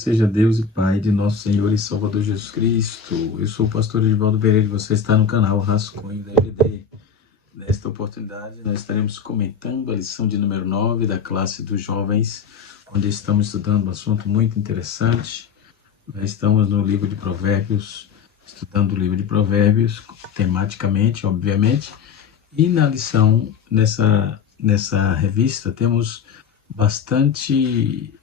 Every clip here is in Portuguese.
seja Deus e Pai de nosso Senhor e Salvador Jesus Cristo. Eu sou o pastor Edivaldo Pereira e você está no canal Rascunho da EBD. Nesta oportunidade, nós estaremos comentando a lição de número 9 da classe dos jovens, onde estamos estudando um assunto muito interessante. Nós estamos no livro de Provérbios, estudando o livro de Provérbios, tematicamente, obviamente, e na lição, nessa revista, temos bastante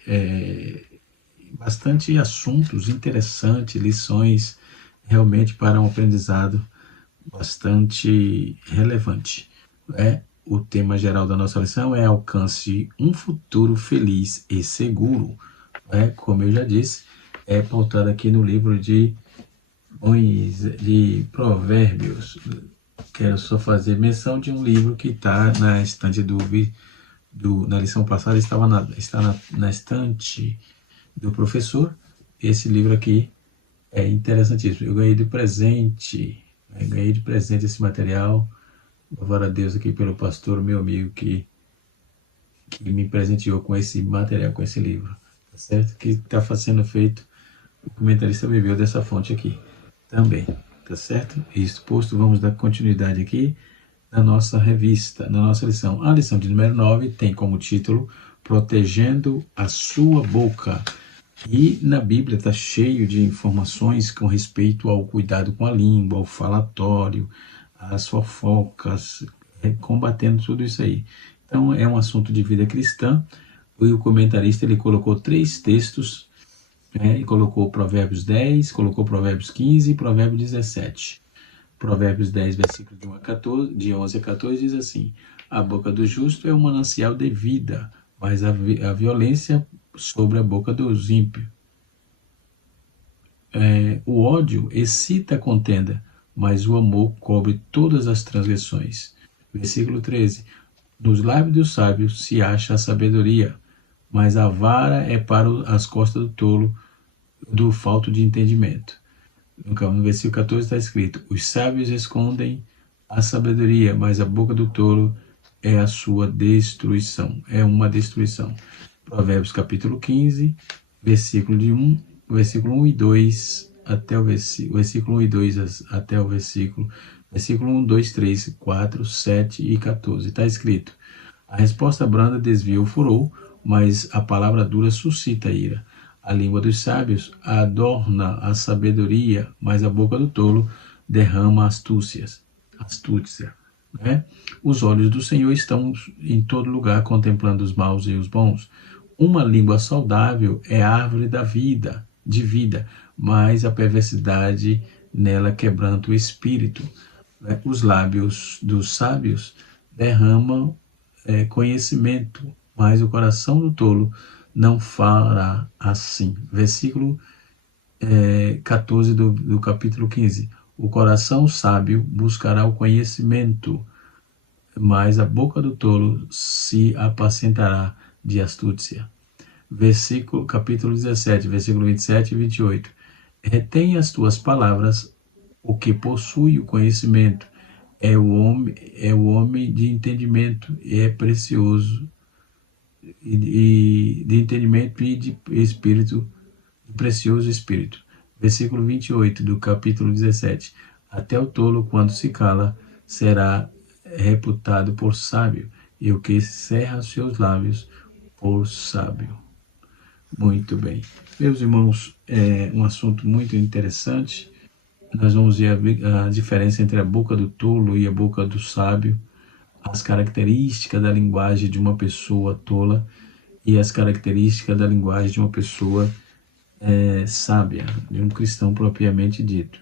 assuntos interessantes, lições realmente para um aprendizado bastante relevante. O tema geral da nossa lição é alcance um futuro feliz e seguro. Como eu já disse, é pautado aqui no livro de Provérbios. Quero só fazer menção de um livro que está na estante na lição passada, está na estante do professor. Esse livro aqui é interessantíssimo. Eu ganhei de presente esse material. Louvado a Deus aqui pelo pastor, meu amigo, que me presenteou com esse material, com esse livro, tá certo? Que está sendo feito, o comentarista bebeu dessa fonte aqui também, tá certo? Isso posto, vamos dar continuidade aqui na nossa revista, na nossa lição. A lição de número 9 tem como título Protegendo a Sua Boca. E na Bíblia está cheio de informações com respeito ao cuidado com a língua, ao falatório, às fofocas, combatendo tudo isso aí. Então é um assunto de vida cristã. E o comentarista ele colocou 3 textos, e colocou Provérbios 10, colocou Provérbios 15 e Provérbios 17. Provérbios 10, versículos de 11 a 14 diz assim: a boca do justo é um manancial de vida, mas a violência sobre a boca dos ímpios. O ódio excita a contenda, mas o amor cobre todas as transgressões. Versículo 13. Nos lábios dos sábios se acha a sabedoria, mas a vara é para as costas do tolo, do falto de entendimento. No versículo 14 está escrito: os sábios escondem a sabedoria, mas a boca do tolo é a sua destruição, é uma destruição. Provérbios capítulo 15, versículo 1 e 2 até o versículo 1 e 2 até o versículo 1, 2, 3, 4, 7 e 14. Está escrito: a resposta branda desvia o furor, mas a palavra dura suscita a ira. A língua dos sábios adorna a sabedoria, mas a boca do tolo derrama astúcia. Os olhos do Senhor estão em todo lugar, contemplando os maus e os bons. Uma língua saudável é árvore de vida, mas a perversidade nela quebranta o espírito. Os lábios dos sábios derramam conhecimento, mas o coração do tolo não fará assim. Versículo 14 do capítulo 15. O coração sábio buscará o conhecimento, mas a boca do tolo se apacentará de astúcia. Capítulo 17, versículo 27 e 28. Retém as tuas palavras, o que possui o conhecimento é o homem de entendimento, e é precioso, e de entendimento e de espírito, precioso espírito. Versículo 28 do capítulo 17. Até o tolo, quando se cala, será reputado por sábio, e o que cerra seus lábios por sábio. Muito bem. Meus irmãos, é um assunto muito interessante. Nós vamos ver a diferença entre a boca do tolo e a boca do sábio, as características da linguagem de uma pessoa tola e as características da linguagem de uma pessoa sábia, de um cristão propriamente dito.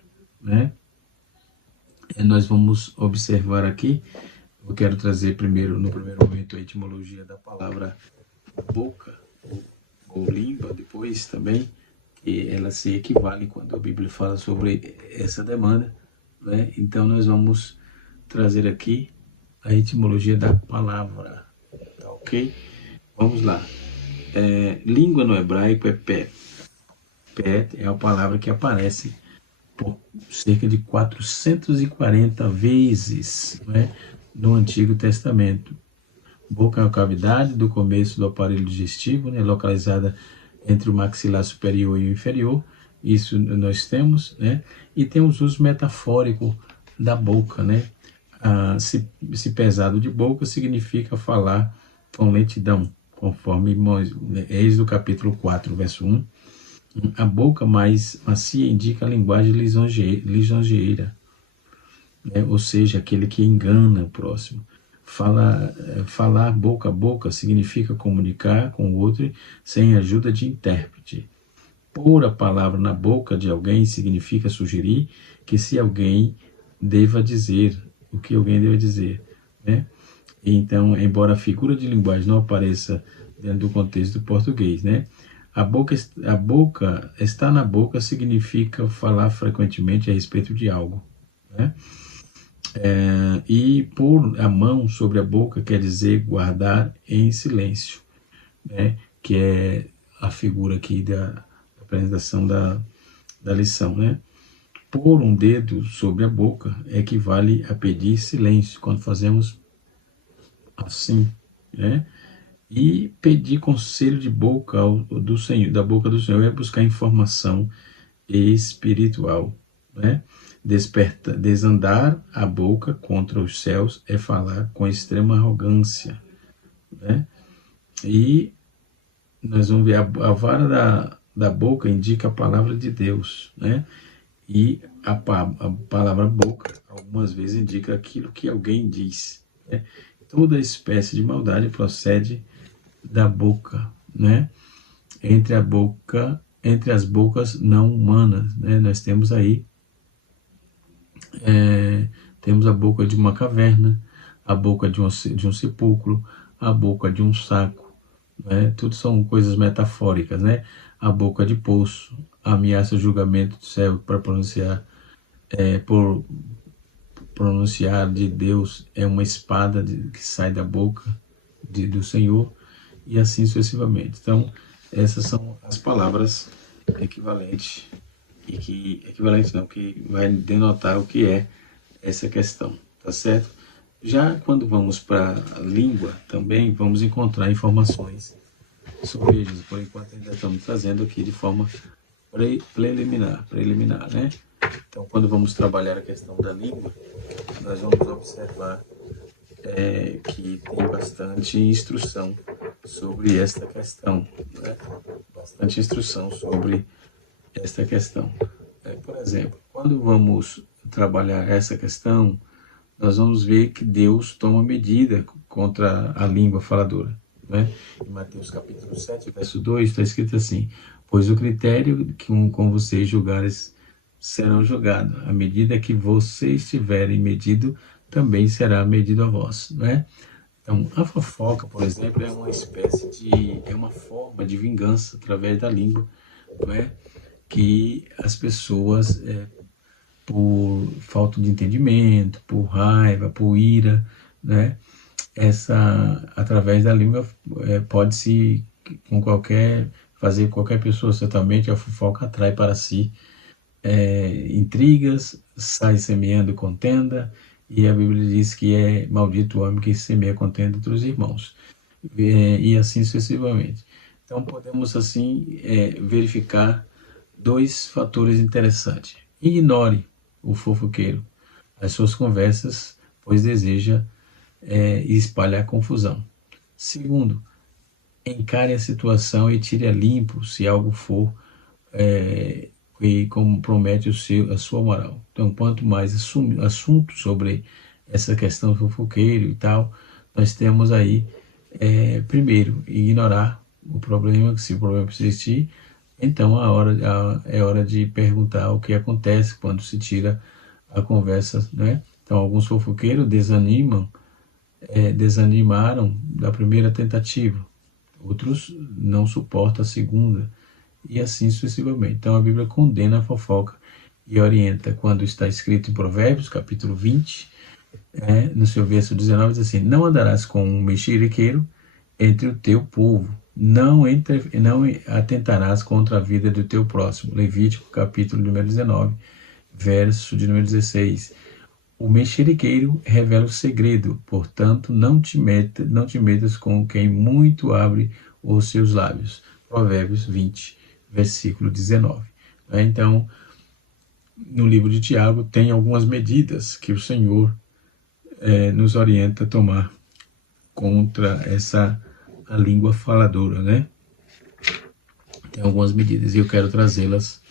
Nós vamos observar aqui, eu quero trazer no primeiro momento, a etimologia da palavra boca, ou língua, depois também, que ela se equivale quando a Bíblia fala sobre essa demanda. Então nós vamos trazer aqui a etimologia da palavra, tá ok? Vamos lá. Língua no hebraico é pé. Pé é a palavra que aparece por cerca de 440 vezes no Antigo Testamento. Boca é a cavidade do começo do aparelho digestivo, localizada entre o maxilar superior e o inferior, isso nós temos, né? E temos o uso metafórico da boca, né? Se pesado de boca significa falar com lentidão, conforme Êxodo capítulo 4, verso 1. A boca mais macia indica a linguagem lisonjeira, né? Ou seja, aquele que engana o próximo. Falar boca a boca significa comunicar com o outro sem ajuda de intérprete. Pôr a palavra na boca de alguém significa sugerir que se alguém deva dizer o que alguém deve dizer, né? Então, embora a figura de linguagem não apareça dentro do contexto do português, né? A boca está na boca significa falar frequentemente a respeito de algo, né? E pôr a mão sobre a boca quer dizer guardar em silêncio, né? Que é a figura aqui da apresentação da lição, né? Pôr um dedo sobre a boca equivale a pedir silêncio quando fazemos assim, né? E pedir conselho de boca do Senhor, da boca do Senhor é buscar informação espiritual, né? Desandar a boca contra os céus é falar com extrema arrogância, né? E nós vamos ver a vara da boca indica a palavra de Deus, né? E a palavra boca algumas vezes indica aquilo que alguém diz, né? Toda espécie de maldade procede da boca, né? Entre as bocas não humanas, né? Nós temos aí temos a boca de uma caverna, a boca de um sepulcro, a boca de um saco, né? Tudo são coisas metafóricas, né? A boca de poço, ameaça o julgamento do céu para pronunciar, por pronunciar de Deus é uma espada que sai da boca do Senhor, e assim sucessivamente. Então, essas são as palavras equivalentes, que vai denotar o que é essa questão, tá certo? Já quando vamos para a língua, também vamos encontrar informações sobre eles. Por enquanto ainda estamos trazendo aqui de forma preliminar, né? Então, quando vamos trabalhar a questão da língua, nós vamos observar que tem bastante instrução sobre esta questão, né? Bastante instrução sobre esta questão. Por exemplo, quando vamos trabalhar essa questão, nós vamos ver que Deus toma medida contra a língua faladora, né? Em Mateus capítulo 7, verso 2, está escrito assim: pois o critério que com vocês julgares serão julgados, a medida que vocês tiverem medido, também será medido a vós, né? Então, a fofoca, por exemplo, é uma forma de vingança através da língua, não é? Que as pessoas, por falta de entendimento, por raiva, por ira, né? Através da língua, pode-se fazer qualquer pessoa, certamente a fofoca atrai para si intrigas, sai semeando contenda, e a Bíblia diz que é maldito o homem que semeia contenda entre os irmãos, e assim sucessivamente. Então podemos assim verificar dois fatores interessantes. Ignore o fofoqueiro, as suas conversas, pois deseja espalhar confusão. Segundo, encare a situação e tire a limpo se algo for que compromete a sua moral. Então, quanto mais assunto sobre essa questão do fofoqueiro e tal, nós temos aí, primeiro, ignorar o problema, se o problema persistir, então é hora de perguntar o que acontece quando se tira a conversa, né? Então, alguns fofoqueiros desanimaram da primeira tentativa, outros não suportam a segunda, e assim sucessivamente. Então a Bíblia condena a fofoca e orienta, quando está escrito em Provérbios, capítulo 20, no seu verso 19, diz assim: não andarás com um mexeriqueiro entre o teu povo, não atentarás contra a vida do teu próximo. Levítico, capítulo número 19, verso de número 16. O mexeriqueiro revela o segredo, portanto não te metas com quem muito abre os seus lábios. Provérbios 20, versículo 19. Então, no livro de Tiago, tem algumas medidas que o Senhor nos orienta a tomar contra a língua faladora, né? Tem algumas medidas e eu quero trazê-las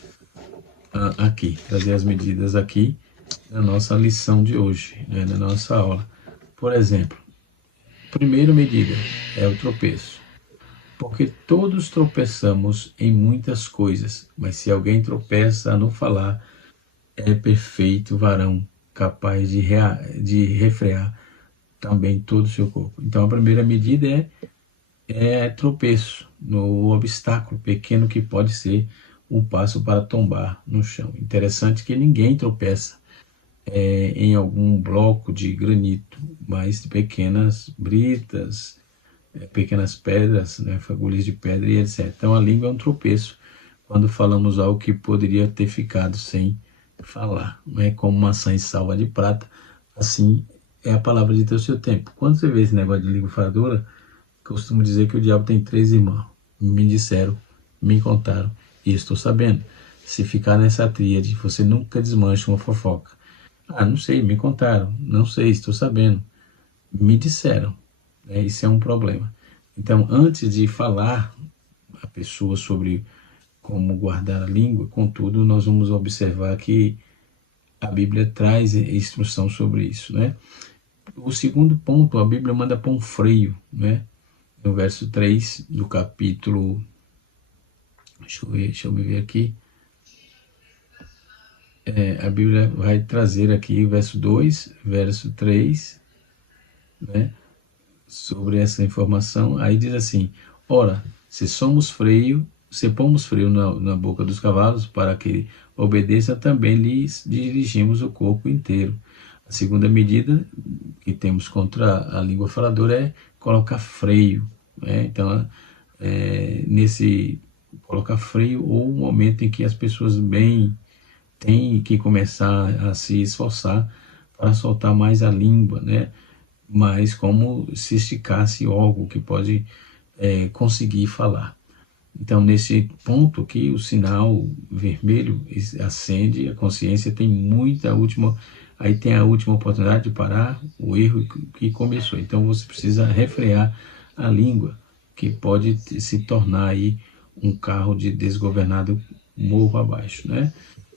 aqui, trazer as medidas aqui na nossa lição de hoje, né, na nossa aula. Por exemplo, primeira medida é o tropeço. Porque todos tropeçamos em muitas coisas, mas se alguém tropeça no falar, é perfeito varão, capaz de refrear também todo o seu corpo. Então a primeira medida é tropeço, no obstáculo pequeno que pode ser um passo para tombar no chão. Interessante que ninguém tropeça em algum bloco de granito, mas de pequenas britas, pequenas pedras, né, fagulhas de pedra e etc. Então a língua é um tropeço quando falamos algo que poderia ter ficado sem falar, né? Como maçã e salva de prata, assim é a palavra de Deus seu tempo. Quando você vê esse negócio de língua faladora, costumo dizer que o diabo tem 3 irmãos. Me disseram, me contaram e estou sabendo. Se ficar nessa tríade, você nunca desmancha uma fofoca. Ah, não sei, me contaram. Não sei, estou sabendo. Me disseram. Isso é um problema. Então, antes de falar a pessoa sobre como guardar a língua, contudo, nós vamos observar que a Bíblia traz instrução sobre isso, né? O segundo ponto, a Bíblia manda pôr um freio, né? No verso 3 do capítulo... Deixa eu me ver aqui. A Bíblia vai trazer aqui o verso 2, verso 3, né? Sobre essa informação. Aí diz assim: ora, se pomos freio na boca dos cavalos para que obedeça, também lhes dirigimos o corpo inteiro. A segunda medida que temos contra a língua faladora é colocar freio, né? Então, colocar freio ou o momento em que as pessoas têm que começar a se esforçar para soltar mais a língua, né? Mas como se esticasse algo que pode conseguir falar. Então, nesse ponto aqui, o sinal vermelho acende, a consciência aí tem a última oportunidade de parar o erro que começou. Então, você precisa refrear a língua, que pode se tornar aí um carro de desgovernado morro abaixo, né?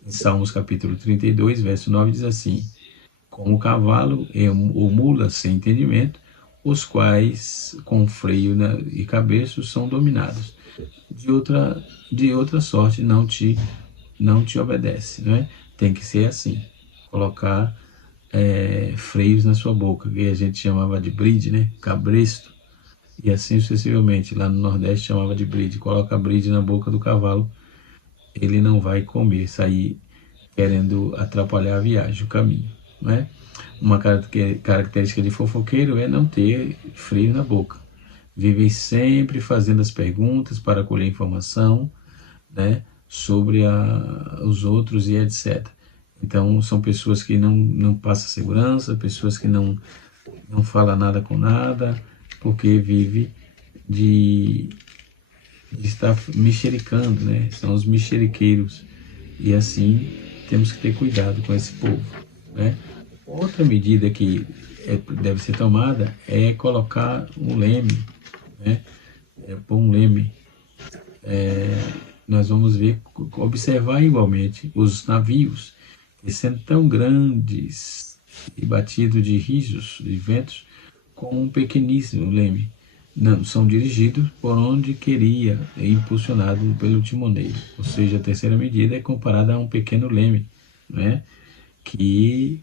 Em Salmos capítulo 32, verso 9, diz assim: como o cavalo ou mula sem entendimento, os quais com freio e cabeça são dominados. De outra sorte não te obedece, né? Tem que ser assim, colocar freios na sua boca, que a gente chamava de bride, né? Cabresto, e assim sucessivamente. Lá no Nordeste chamava de bride. Coloca a bride na boca do cavalo, ele não vai comer, sair querendo atrapalhar a viagem, o caminho, né? Uma característica de fofoqueiro é não ter freio na boca. Vivem sempre fazendo as perguntas para colher informação, né, sobre os outros e etc. Então, são pessoas que não passam segurança, pessoas que não falam nada com nada, porque vive de estar mexericando, né? São os mexeriqueiros. E assim, temos que ter cuidado com esse povo, né? Outra medida que deve ser tomada é colocar um leme, né? Pôr um leme. Nós vamos observar igualmente os navios, que sendo tão grandes e batidos de risos e ventos, com um pequeníssimo leme, não são dirigidos por onde queria e impulsionado pelo timoneiro. Ou seja, a terceira medida é comparada a um pequeno leme, né? Que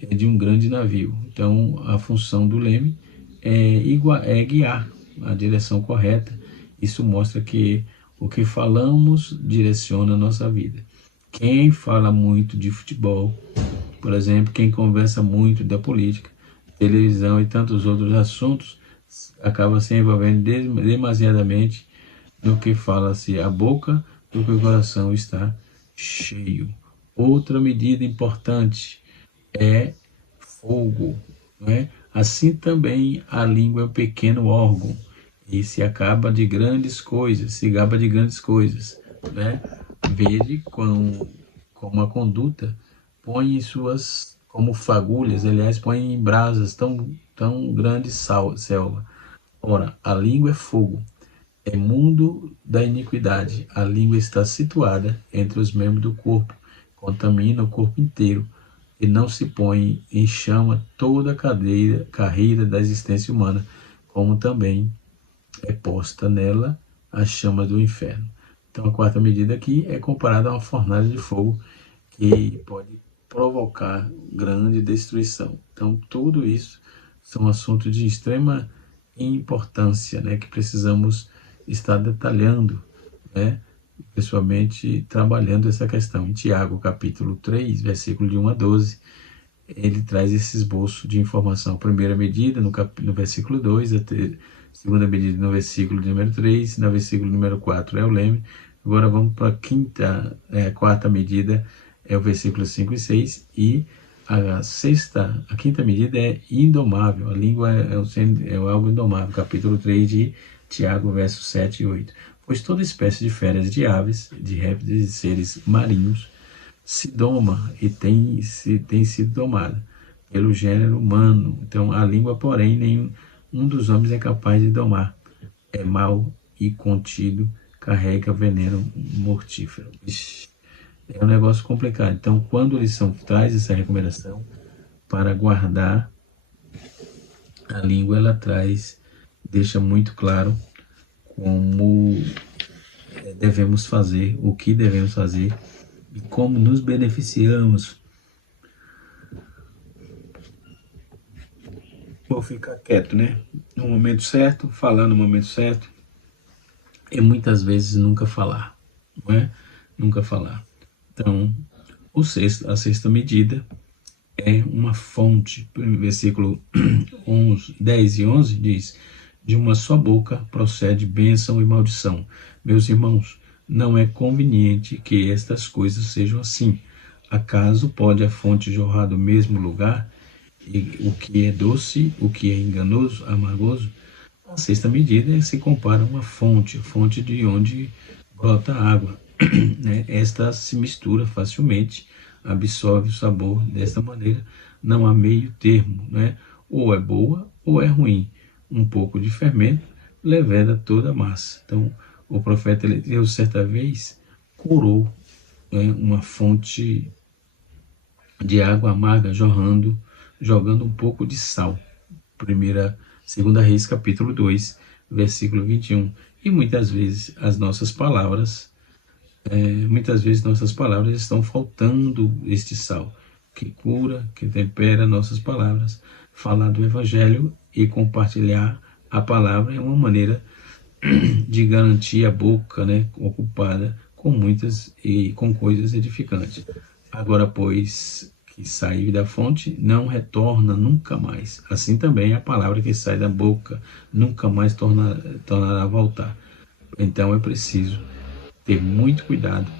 é de um grande navio. Então, a função do leme é guiar a direção correta. Isso mostra que o que falamos direciona a nossa vida. Quem fala muito de futebol, por exemplo, quem conversa muito da política, televisão e tantos outros assuntos, acaba se envolvendo demasiadamente no que fala-se a boca, do que o coração está cheio. Outra medida importante é fogo, né? Assim também a língua é um pequeno órgão e se acaba de grandes coisas, se gaba de grandes coisas, né? Vede como a conduta põe em suas, como fagulhas, aliás, põe em brasas tão grande selva. Ora, a língua é fogo, é mundo da iniquidade. A língua está situada entre os membros do corpo, contamina o corpo inteiro, e não se põe em chama toda a carreira da existência humana, como também é posta nela a chama do inferno. Então, a quarta medida aqui é comparada a uma fornalha de fogo que pode provocar grande destruição. Então, tudo isso são assuntos de extrema importância, né, que precisamos estar detalhando, né, pessoalmente trabalhando essa questão. Em Tiago, capítulo 3, versículo de 1 a 12, ele traz esse esboço de informação. A primeira medida, no versículo 2, a segunda medida no versículo número 3, no versículo número 4 é o leme. Agora vamos para a quarta medida, é o versículo 5 e 6, e a quinta medida é indomável. A língua é algo indomável, capítulo 3 de Tiago, versos 7 e 8. Pois toda espécie de feras, de aves, de répteis e de seres marinhos se doma e tem sido domada pelo gênero humano. Então, a língua, porém, nenhum dos homens é capaz de domar. É mau e contido, carrega veneno mortífero. Ixi, é um negócio complicado. Então, quando a lição traz essa recomendação para guardar a língua, ela deixa muito claro como devemos fazer, o que devemos fazer e como nos beneficiamos. Vou ficar quieto, né? No momento certo, falar no momento certo, e muitas vezes nunca falar, não é? Nunca falar. Então, a sexta medida é uma fonte. Versículo 10 e 11 diz: de uma só boca procede bênção e maldição. Meus irmãos, não é conveniente que estas coisas sejam assim. Acaso pode a fonte jorrar do mesmo lugar? E o que é doce, o que é enganoso, amargoso? A sexta medida se compara a uma fonte de onde brota água. Né? Esta se mistura facilmente, absorve o sabor desta maneira, não há meio termo, né? Ou é boa ou é ruim. Um pouco de fermento leveda toda a massa. Então, o profeta Eliseu, certa vez, curou, né, uma fonte de água amarga jogando um pouco de sal. Segunda Reis, capítulo 2, versículo 21. E muitas vezes nossas palavras estão faltando este sal, que cura, que tempera nossas palavras. Falar do Evangelho e compartilhar a palavra é uma maneira de garantir a boca, né, ocupada com coisas edificantes. Agora, pois, que sai da fonte não retorna nunca mais. Assim também a palavra que sai da boca nunca mais tornará a voltar. Então é preciso ter muito cuidado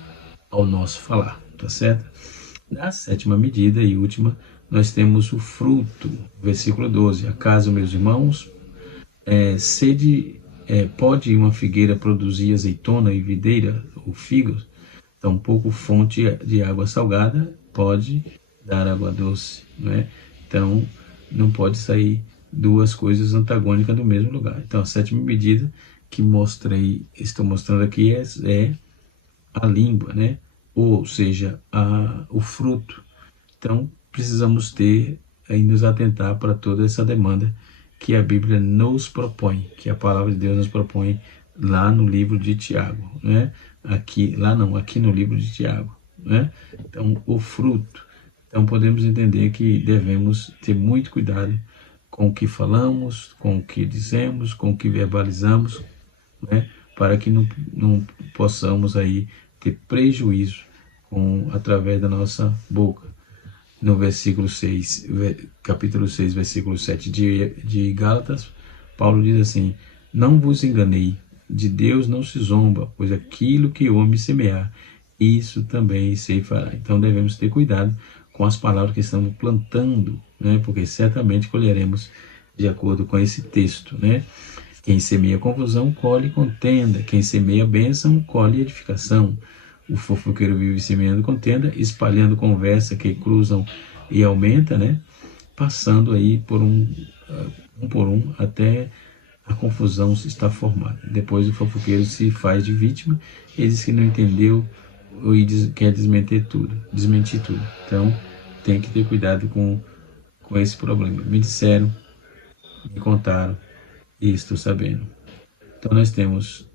ao nosso falar, tá certo? Na sétima medida e última, nós temos o fruto, versículo 12. Acaso, meus irmãos, pode uma figueira produzir azeitona e videira ou figos? Tampouco fonte de água salgada pode dar água doce, né? Então, não pode sair duas coisas antagônicas do mesmo lugar. Então, a sétima medida que estou mostrando aqui é a língua, né? Ou seja, o fruto. Então, precisamos ter e nos atentar para toda essa demanda que a Bíblia nos propõe, que a palavra de Deus nos propõe lá no livro de Tiago, né? Aqui no livro de Tiago, né? Então, o fruto. Então, podemos entender que devemos ter muito cuidado com o que falamos, com o que dizemos, com o que verbalizamos, né? Para que não possamos aí ter prejuízo através da nossa boca. No versículo 6, capítulo 6, versículo 7 de Gálatas, Paulo diz assim: não vos enganei, de Deus não se zomba, pois aquilo que o homem semear, isso também se fará. Então devemos ter cuidado com as palavras que estamos plantando, né? Porque certamente colheremos de acordo com esse texto, né? Quem semeia confusão, colhe contenda. Quem semeia bênção, colhe edificação. O fofoqueiro vive semeando contenda, espalhando conversa que cruzam e aumenta, né? Passando aí por um, até a confusão se está formada. Depois o fofoqueiro se faz de vítima e diz que não entendeu e quer desmentir tudo. Então, tem que ter cuidado com esse problema. Me disseram, me contaram e estou sabendo. Então, nós temos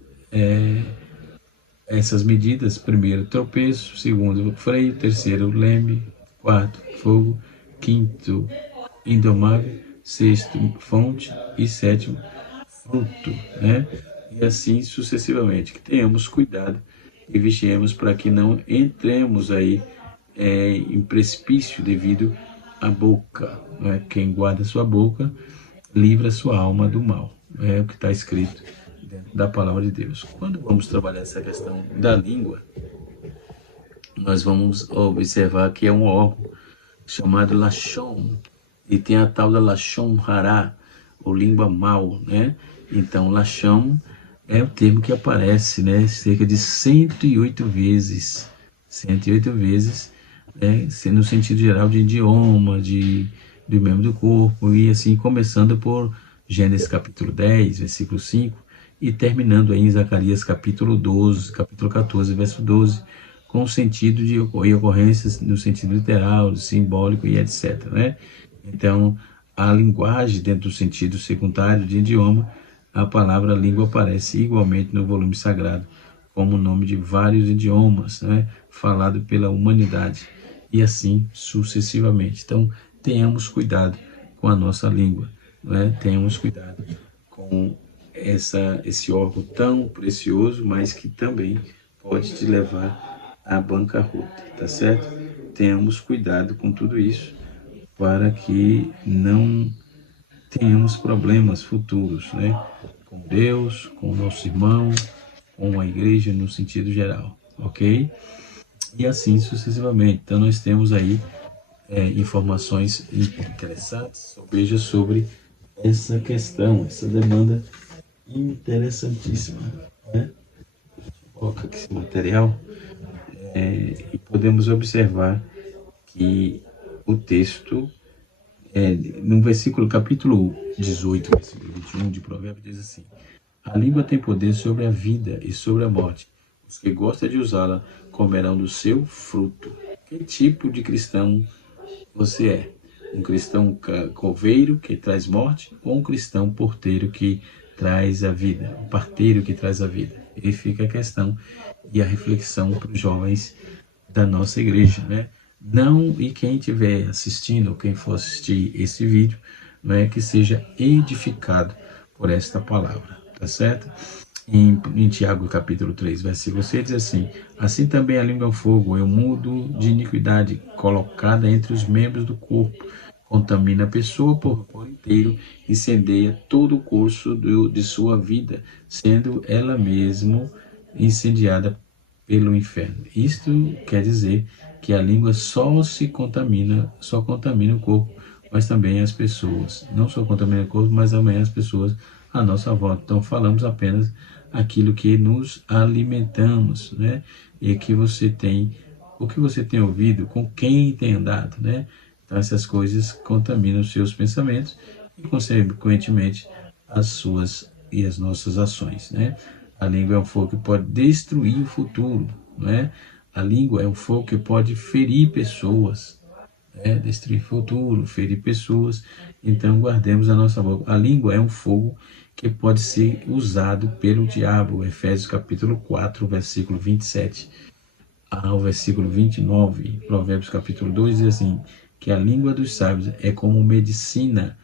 essas medidas: primeiro, tropeço; segundo, freio; terceiro, leme; quarto, fogo; quinto, indomável; sexto, fonte; e sétimo, fruto, né? E assim sucessivamente. Que tenhamos cuidado e vigiemos para que não entremos aí em precipício devido à boca, né? Quem guarda sua boca livra sua alma do mal. É o que está escrito dentro da palavra de Deus. Quando vamos trabalhar essa questão da língua, nós vamos observar que é um órgão chamado Lashon, e tem a tal da Lashon Hará, ou língua mal, né? Então, Lashon é o termo que aparece, né, cerca de 108 vezes, 108 vezes, né, no sentido geral de idioma, do membro do corpo, e assim começando por Gênesis capítulo 10, versículo 5, e terminando aí em Zacarias capítulo 12, capítulo 14, verso 12, com o sentido de ocorrências no sentido literal, simbólico e etc, né? Então, a linguagem, dentro do sentido secundário de idioma, a palavra língua aparece igualmente no volume sagrado, como nome de vários idiomas, né, falado pela humanidade, e assim sucessivamente. Então, tenhamos cuidado com a nossa língua, né? Tenhamos cuidado com esse órgão tão precioso, mas que também pode te levar à bancarrota, tá certo? Tenhamos cuidado com tudo isso, para que não tenhamos problemas futuros, né? Com Deus, com o nosso irmão, com a igreja no sentido geral, ok? E assim sucessivamente. Então nós temos aí informações interessantes, veja, sobre essa questão, essa demanda interessantíssima, né? Vou colocar aqui esse material e podemos observar que o texto no versículo, capítulo 18, versículo 21 de Provérbios, diz assim: a língua tem poder sobre a vida e sobre a morte. Os que gostam de usá-la comerão do seu fruto. Que tipo de cristão você é? Um cristão coveiro que traz morte, ou um cristão porteiro que traz a vida? Um parteiro que traz a vida? E fica a questão e a reflexão para os jovens da nossa igreja, né? Não, e quem estiver assistindo, ou quem for assistir esse vídeo, né, que seja edificado por esta palavra, tá certo? Em Tiago capítulo 3, versículo 6, diz assim: assim também a língua é um fogo, é um mudo de iniquidade, colocada entre os membros do corpo, contamina a pessoa por inteiro, incendeia todo o curso de sua vida, sendo ela mesma incendiada pelo inferno. Isto quer dizer que a língua só contamina o corpo, mas também as pessoas. Não só contamina o corpo, mas também as pessoas à nossa volta. Então falamos apenas aquilo que nos alimentamos, né? E que você tem, o que você tem ouvido, com quem tem andado, né? Então essas coisas contaminam os seus pensamentos e, consequentemente, as suas e as nossas ações, né? A língua é um fogo que pode destruir o futuro, não é? A língua é um fogo que pode ferir pessoas, né? Destruir o futuro, ferir pessoas. Então guardemos a nossa boca. A língua é um fogo que pode ser usado pelo diabo. Efésios capítulo 4, versículo 27 ao versículo 29. Provérbios capítulo 2 diz assim, que a língua dos sábios é como medicina,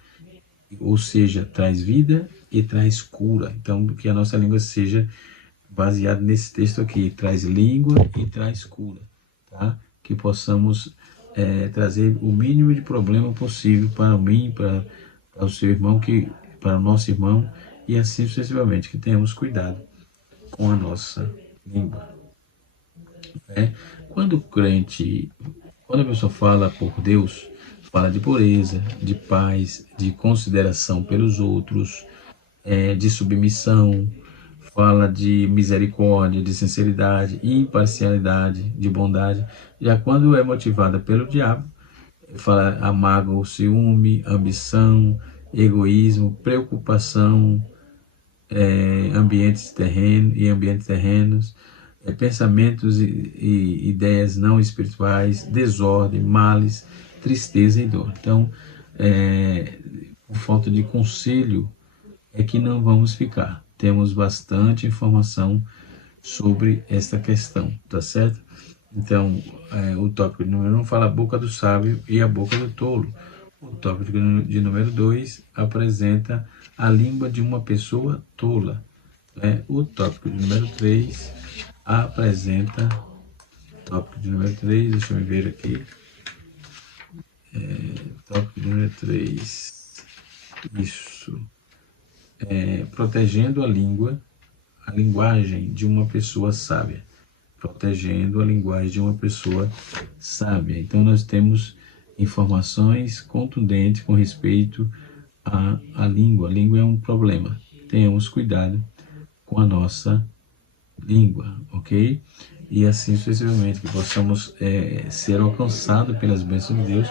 ou seja, traz vida e traz cura. Então, que a nossa língua seja baseada nesse texto aqui, traz língua e traz cura, tá? Que possamos trazer o mínimo de problema possível para mim, para o seu irmão, para o nosso irmão, e assim sucessivamente, que tenhamos cuidado com a nossa língua. Né? Quando a pessoa fala por Deus, fala de pureza, de paz, de consideração pelos outros, de submissão, fala de misericórdia, de sinceridade, imparcialidade, de bondade. Já quando é motivada pelo diabo, fala amargo, ciúme, ambição, egoísmo, preocupação, ambientes terrenos, pensamentos e ideias não espirituais, desordem, males, tristeza e dor. Então, por falta de conselho, é que não vamos ficar. Temos bastante informação sobre esta questão, tá certo? Então, o tópico de número 1 fala a boca do sábio e a boca do tolo. O tópico de número 2 apresenta a língua de uma pessoa tola. O tópico de número 3 apresenta... Tópico de número 3, deixa eu ver aqui. Tópico de número 3. Isso. Protegendo a linguagem de uma pessoa sábia. Protegendo a linguagem de uma pessoa sábia. Então, nós temos informações contundentes com respeito à língua. A língua é um problema. Tenhamos cuidado com a nossa língua, ok? E assim sucessivamente, que possamos ser alcançados pelas bênçãos de Deus,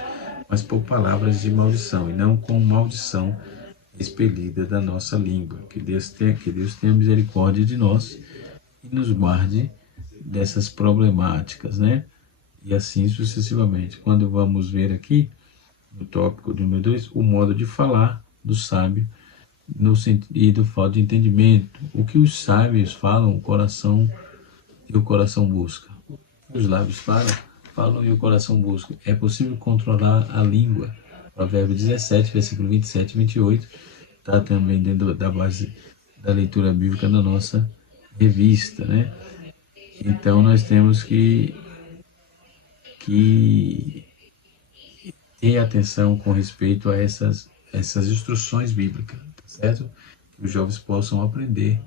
mas por palavras de maldição, e não com maldição expelida da nossa língua. Que Deus tenha misericórdia de nós e nos guarde dessas problemáticas, né? E assim sucessivamente. Quando vamos ver aqui, no tópico número 2, o modo de falar do sábio no sentido falta de entendimento. O que os sábios falam, o coração busca. Os lábios falam e o coração busca. É possível controlar a língua. Provérbio 17, versículo 27 e 28, está também dentro da base da leitura bíblica da nossa revista, né? Então, nós temos que ter atenção com respeito a essas instruções bíblicas, tá certo? Que os jovens possam aprender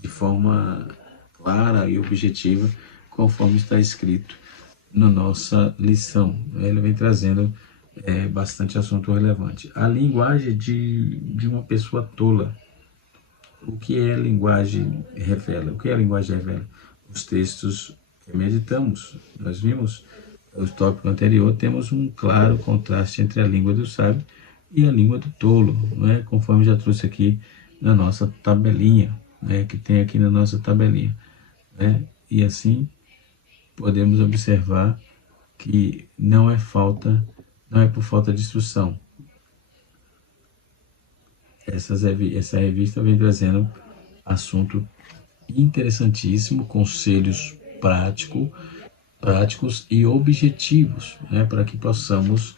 de forma clara e objetiva, conforme está escrito na nossa lição. Ele vem trazendo bastante assunto relevante. A linguagem de uma pessoa tola. O que a linguagem revela? O que a linguagem revela? Os textos que meditamos. Nós vimos no tópico anterior, temos um claro contraste entre a língua do sábio e a língua do tolo, né? Conforme já trouxe aqui na nossa tabelinha, né? Que tem aqui na nossa tabelinha, né? E assim podemos observar que não é por falta de instrução. Essa revista vem trazendo assunto interessantíssimo, conselhos práticos e objetivos, né, para que possamos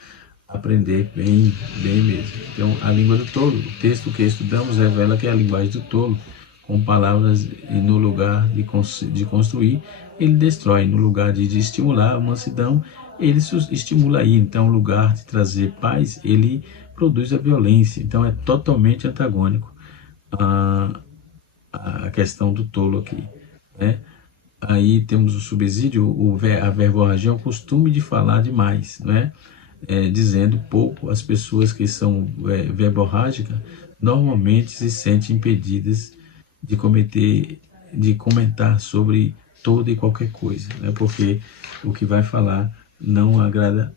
aprender bem mesmo. Então, a língua do tolo, o texto que estudamos revela que é a linguagem do tolo, com palavras e no lugar de construir, ele destrói, no lugar de estimular a mansidão, ele estimula aí. Então, no lugar de trazer paz, ele produz a violência. Então, é totalmente antagônico a questão do tolo aqui, né? Aí temos o subsídio, a verborragia é o costume de falar demais, né? Dizendo pouco. As pessoas que são verborrágicas normalmente se sentem impedidas de comentar sobre toda e qualquer coisa, né? Porque o que vai falar não agrada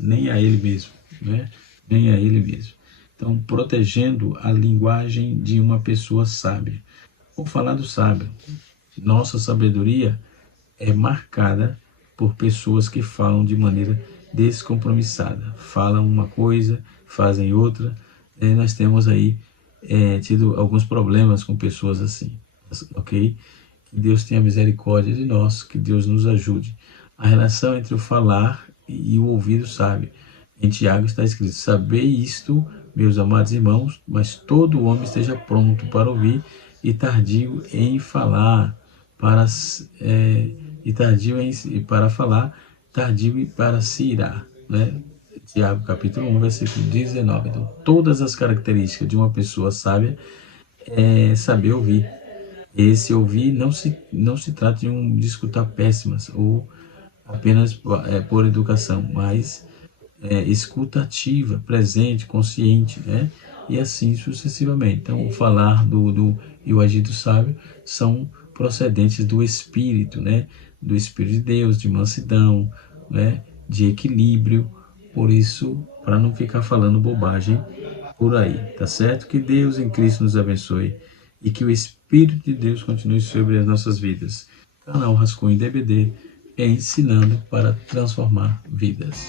nem a ele mesmo, né? Nem a ele mesmo. Então, protegendo a linguagem de uma pessoa sábia. Vou falar do sábio. Nossa sabedoria é marcada por pessoas que falam de maneira descompromissada. Falam uma coisa, fazem outra. Nós temos aí tido alguns problemas com pessoas assim, ok? Que Deus tenha misericórdia de nós, que Deus nos ajude. A relação entre o falar e o ouvido sábio. Em Tiago está escrito: sabei isto, meus amados irmãos, mas todo homem esteja pronto para ouvir e tardio em falar, para falar, tardio para se irar, né? Tiago capítulo 1, versículo 19. Então, todas as características de uma pessoa sábia é saber ouvir. Esse ouvir não se trata de escutar péssimas ou apenas por educação, mas escuta ativa, presente, consciente, né? e assim sucessivamente. Então, o falar e o agir do sábio são procedentes do Espírito, né? Do Espírito de Deus, de mansidão, né? De equilíbrio. Por isso, para não ficar falando bobagem por aí, tá certo? Que Deus em Cristo nos abençoe e que o Espírito de Deus continue sobre as nossas vidas. Canal Rascunho DBD é ensinando para transformar vidas.